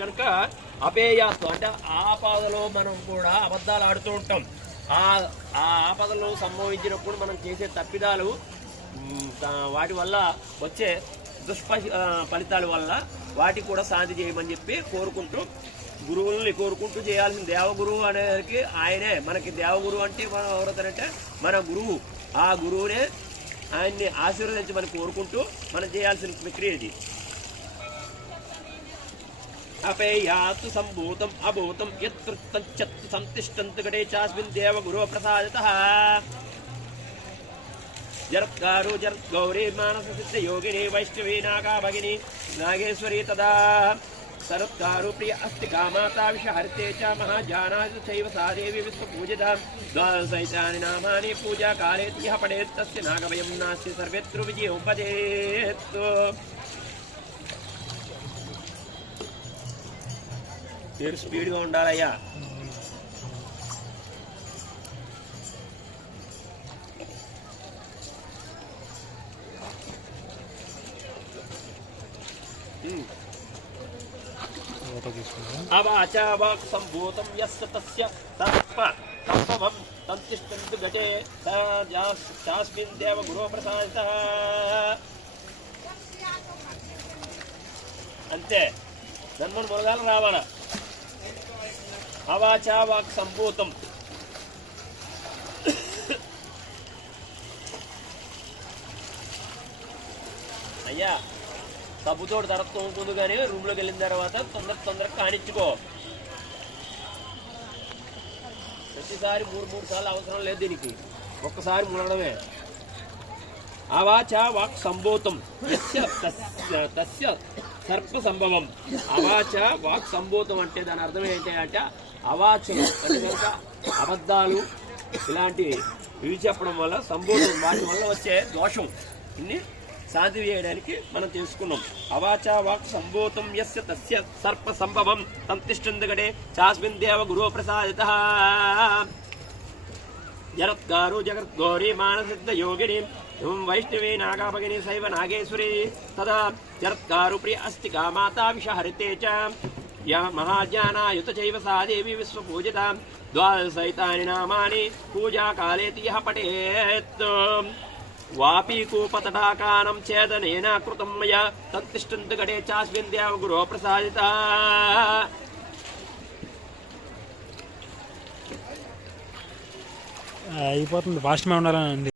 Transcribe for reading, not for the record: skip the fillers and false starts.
కనుక అపేయాస్తు అంటే ఆపదలో మనం కూడా అబద్ధాలు ఆడుతూ ఉంటాం. ఆ ఆపదలో సంభవించినప్పుడు మనం చేసే తప్పిదాలు వాటి వల్ల వచ్చే ఫలితాల వల్ల వాటికి కూడా శాంతి చేయమని చెప్పి కోరుకుంటూ గురువుల్ని కోరుకుంటూ చేయాల్సిన దేవగురువు అనేది ఆయనే. మనకి దేవగురువు అంటే మనం ఎవరైతే మన గురువు, ఆ గురువునే ఆయన్ని ఆశీర్వదించమని కోరుకుంటూ మనం చేయాల్సిన ప్రక్రియ ఇది. అపేయాత్తు సంభూతం అభూతం యత్కృత్తం చత్తు సంతిష్టంతు గడే చాస్మిన్ దేవగురో ప్రసాదతః జరత్కారు జరద్గౌరీ మానస సిద్ధ యోగిని వైష్ణవీ నాగా భగిని నాగేశ్వరీ తదా శరత్కారు ప్రియ అస్తి కామాతా విషహరితే చ మహాజానాది చైవ సా దేవి విశ్వపూజితా ద్వాదశైతాని నామాని పూజా కాలే యః పఠేత్ తస్య నాగభయం నాస్తి సర్వేత్రు విజయోపదేత్. మీరు స్పీడ్గా ఉండాలయ్యా. అవాచా వాక్ సంభూతం యస్య తస్య సంపవం సంతిష్టంతు ఘటే చాస్మిన్ దేవగురో ప్రసాదితః. అంతే, నన్ను మొదలు రావాలా. అవాచా వాక్ సంభూతం అయ్యా సబ్బుతోడు తరపుతూ ఉంటుంది, కానీ రూమ్లోకి వెళ్ళిన తర్వాత తొందరగా కానిచ్చుకో. ప్రతిసారి మూడు సార్లు అవసరం లేదు దీనికి, ఒక్కసారి మునడమే. అవాచా వాక్ సంభూతం తస్య సర్ప సంభవం. అవాచ వాక్ సంభూతం అంటే దాని అర్థం ఏంటి అంటే అవాచం అంటే కనుక అబద్ధాలు ఇలాంటివి ఇవి చెప్పడం వల్ల సంభూతం, వాటి వల్ల వచ్చే దోషం ఇన్ని శాంతి చేయడానికి మనం తెలుసుకున్నాం. అవాచా వాక్ సంభూతం యస్య తస్య సర్ప సంభవం సంతిష్టంతగడే చాస్మిన్ దేవ గురో ప్రసాదితః జరత్కారు జగద్గౌరీ మానసిద్ధ యోగిని వైష్ణవీ నాగాభగిని శైవ నాగేశ్వరీ తదా జరత్కారు ప్రియ అస్తి కామాతా విషహరితే చ మహాజ్ఞానాయుత చైవ సా దేవి విశ్వపూజితా ద్వాదశైతాని నామాని పూజా కాలేతి యః పఠేత్. వాపీకూపతటాకానం ఛేదనేన కృతం మయా సంతిష్టంతు గడే చాస్మిన్ దేవగురో ప్రసాదితః. అయిపోతుంది, ఫాస్ట్గా ఉండాలండి.